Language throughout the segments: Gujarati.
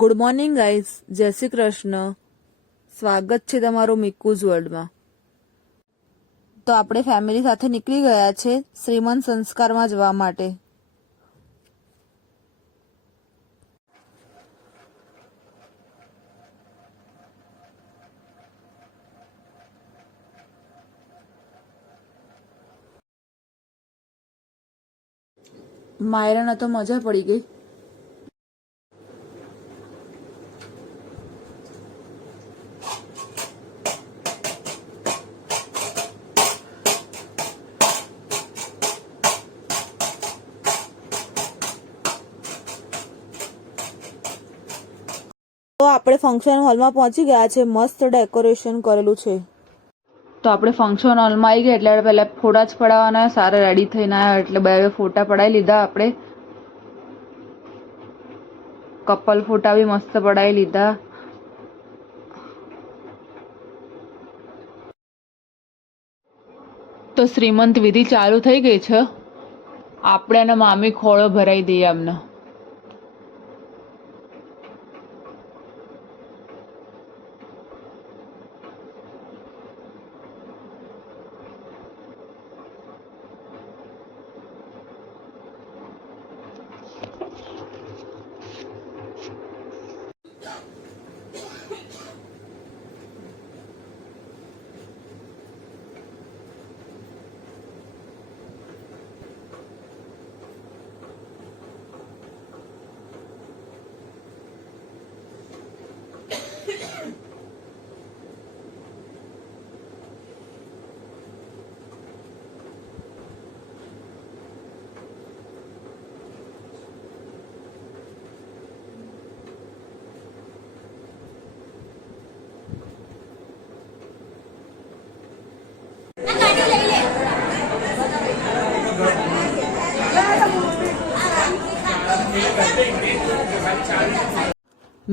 ગુડ મોર્નિંગ ગાઈઝ, જય શ્રી કૃષ્ણ. સ્વાગત છે તમારું મિકુઝ વર્લ્ડમાં. તો આપણે ફેમિલી સાથે નીકળી ગયા છે શ્રીમંત સંસ્કારમાં જવા માટે. માયરાને તો મજા પડી ગઈ. તો આપણે ફંક્શન હોલમાં પહોંચી ગયા છે. મસ્ત ડેકોરેશન કરેલું છે. તો આપણે ફંક્શન હોલમાં આવી ગયા એટલે પહેલા ફોટા જ પડાવવાના. સારા રેડી થઈને આવ્યા એટલે બે ફોટા પડાવી લીધા. આપણે કપલ ફોટા બી મસ્ત પડાવી લીધા. તો શ્રીમંત વિધિ ચાલુ થઈ ગઈ છે. આપણે અને મામી ખોળો ભરાઈ દઈએ અમને.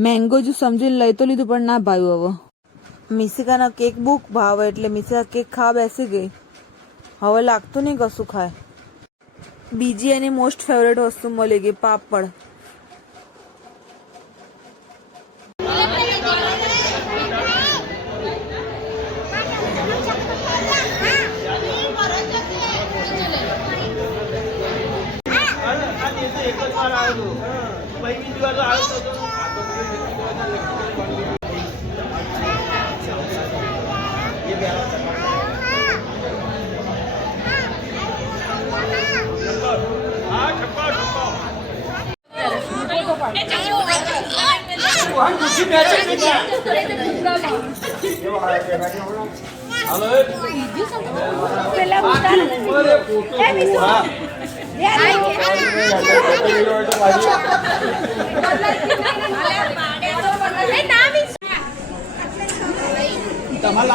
મેંગો જ્યુસ સમજીને લઈ તો લીધું પણ ના ભાવ્યું. હવે મિસિકાના કેક બુક ભાવે એટલે મિસિકા કેક ખાવા બેસી ગઈ. હવે લાગતું નહીં કશું ખાય. બીજી એની મોસ્ટ ફેવરેટ વસ્તુ મળી ગઈ, પાપડ. તમારે